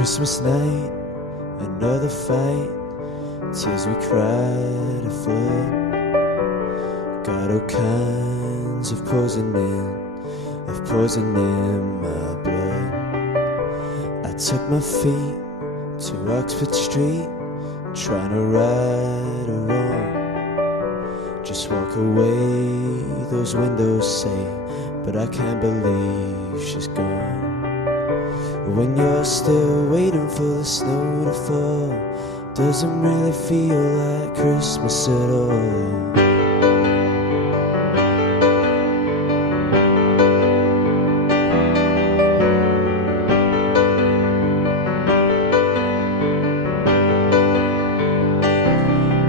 Christmas night, another fight, tears we cried a flood. Got all kinds of poison in my blood. I took my feet to Oxford Street, trying to right a wrong. Just walk away, those windows say, but I can't believe she's gone. When you're still waiting for the snow to fall, doesn't really feel like Christmas at all.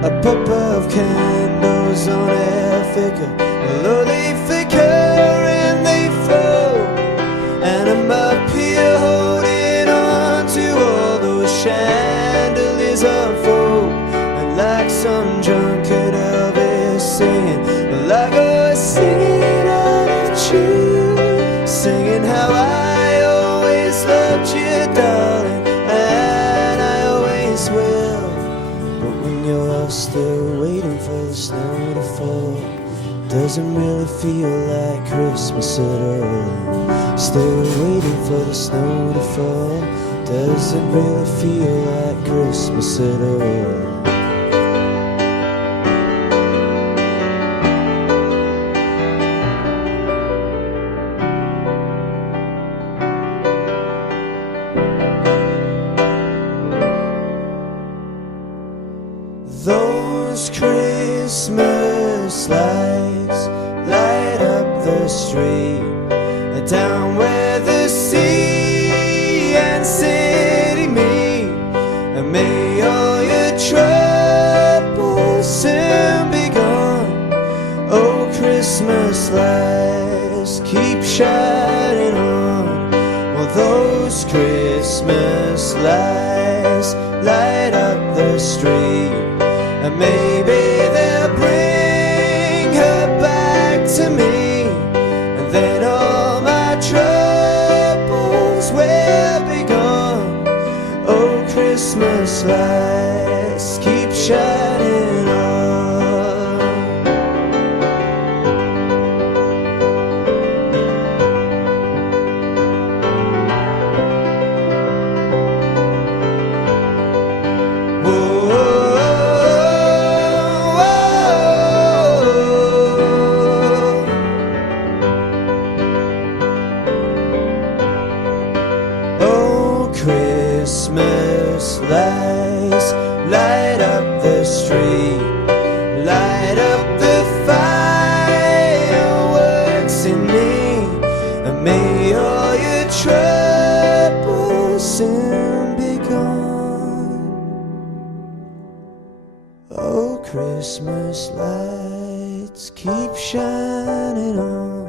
A pop of candles on a figure, although they flicker and they fall, and I'm up here holding on to all those chandeliers unfold. And like some drunkard Elvis singing, like I was singing out of tune, singing how I always loved you, darling, and I always will. You're still waiting for the snow to fall, doesn't really feel like Christmas at all. Still waiting for the snow to fall, doesn't really feel like Christmas at all. Those Christmas lights light up the street, down where the sea and city meet. And may all your troubles soon be gone. Oh, Christmas lights keep shining on. Well, those Christmas lights light up the street, and maybe they'll bring her back to me, and then all my troubles will be gone. Oh, Christmas lights keep shining on. Christmas lights light up the street, light up the fireworks in me, and may all your troubles soon be gone. Oh, Christmas lights keep shining on.